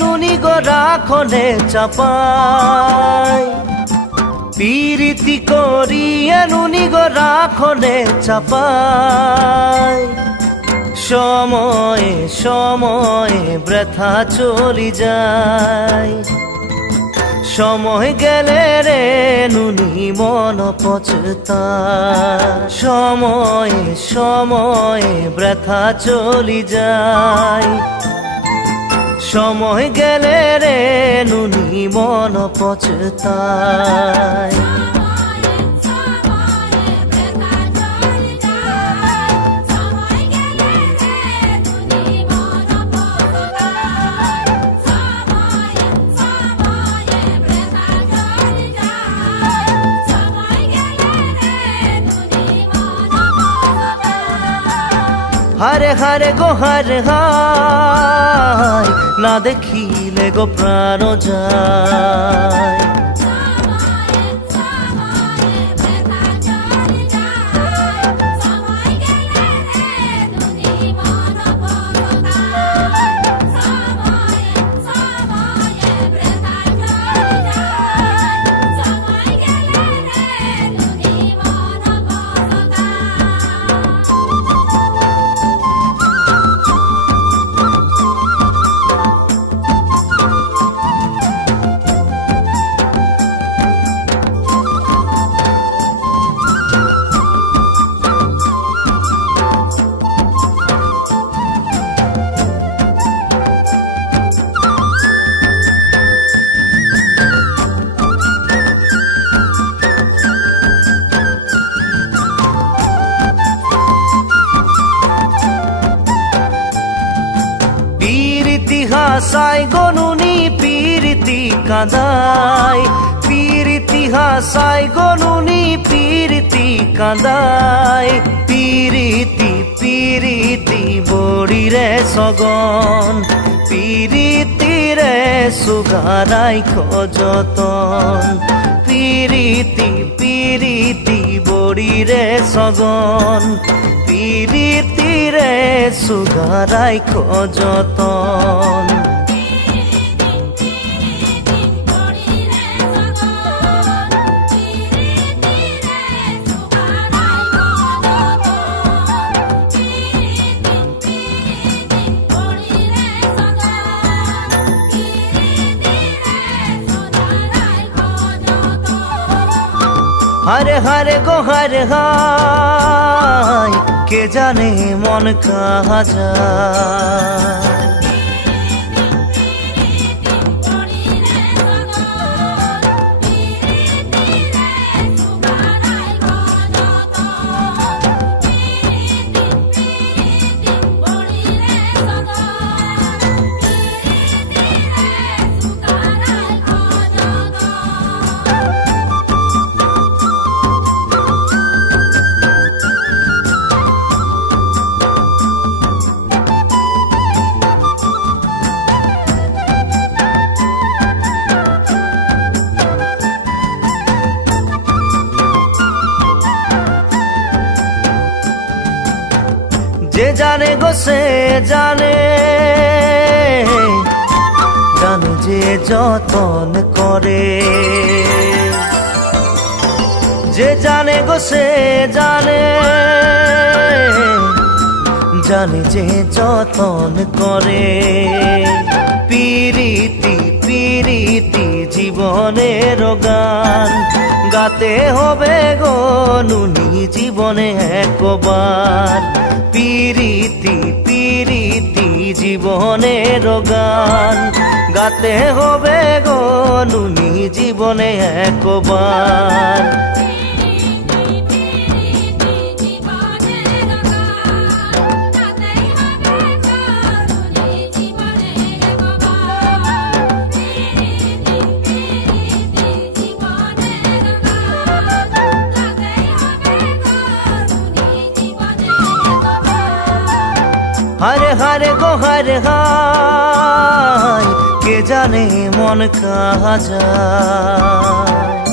নুনি গো রাখলে চাপাই পিরিতি করিয়া নুনি গো রাখলে চাপাই সময়ে সময়ে বৃথা চলি যায় সময় গেলে রে নুনি মন পচতায় সময়ে সময়ে বৃথা চলি যায় সময় গেলে রে নুনি মন পচতায় হারে হারে গো হারে হায় না দেখিলে গো প্রাণ যায় হাসাই গনুনি পিরিতি কাঁদাই পিরিতি হাসাই গনুনি পিরিতি কাঁদাই পিরিতি পিরিতি বড়িরে সগন পিরিতি রে সুগারাই খোঁজতন পিরিতি পিরিতি বড়িরে সগন পিরিতি রে সুগারাই খোঁজতন হারে হারে গো হারে হায় কে জানে মন কাহা যায় যে জানে গো সে জানে জানে যে যতন করে যে জানে গো সে জানে জানে যে যতন করে পিরিতি পিরিতি জীবনের গান গাতে হবে গো নুনি জীবনে একবার পিরিতি পিরিতি জীবনের গান গাতে হবে গো নুনি জীবনে একবার হারে হারে গো হারে হায় কে জানে মন কাহা যায়।